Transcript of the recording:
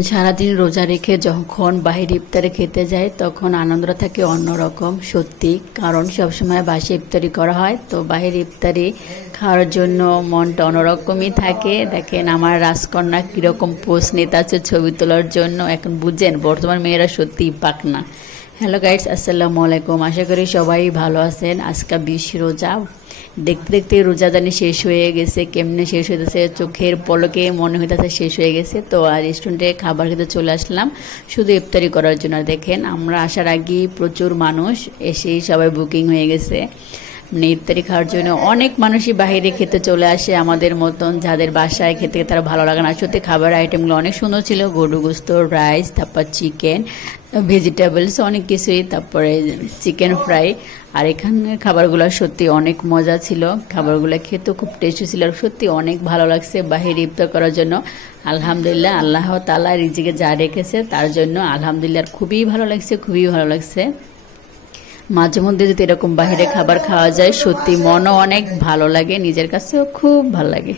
সারাদিন রোজা রেখে যখন বাহিরে ইফতারে খেতে যায় তখন আনন্দটা থাকে অন্যরকম সত্যি, কারণ সবসময় বাসে ইফতারি করা হয়, তো বাহিরে ইফতারি খাওয়ার জন্য মনটা অন্যরকমই থাকে। দেখেন আমার রাজকন্যা কীরকম পোজ নিতে আছে ছবি তোলার জন্য। এখন বুঝেন বর্তমান মেয়েরা সত্যিই পাকনা। হ্যালো গাইডস, আসসালামু আলাইকুম। আশা করি সবাই ভালো আছেন। আজকে 20 রোজা, দেখতে দেখতে রোজাদানি শেষ হয়ে গেছে। কেমনে শেষ হইতেছে, চোখের পলকে মনে হইতেছে শেষ হয়ে গেছে। তো আর রেস্টুরেন্টে খাবার খেতে চলে আসলাম শুধু ইফতারি করার জন্য। দেখেন আমরা আসার আগেই প্রচুর মানুষ এসেই সবাই বুকিং হয়ে গেছে মানে ইফতারি খাওয়ার জন্য। অনেক মানুষই বাইরে খেতে চলে আসে আমাদের মতন, যাদের বাসায় খেতে তারা ভালো লাগে না। সত্যি খাবার আইটেমগুলো অনেক সুন্দর ছিল, গরু গোস্ত, রাইস, তারপর চিকেন, ভেজিটেবলস, অনেক কিছুই, তারপরে চিকেন ফ্রাই। আর এখানের খাবারগুলো সত্যি অনেক মজা ছিল, খাবারগুলো খেতেও খুব টেস্টি ছিল, আর সত্যি অনেক ভালো লাগছে বাহিরে ইফতার করার জন্য। আলহামদুলিল্লাহ, আল্লাহ তাআলা রিজিকে যা রেখেছে তার জন্য আলহামদুলিল্লাহ খুবই ভালো লাগছে, খুবই ভালো লাগছে। মাঝে মধ্যে যদি এরকম বাইরে খাবার খাওয়া যায় সত্যি মনও অনেক ভালো লাগে, নিজের কাছেও খুব ভালো লাগে।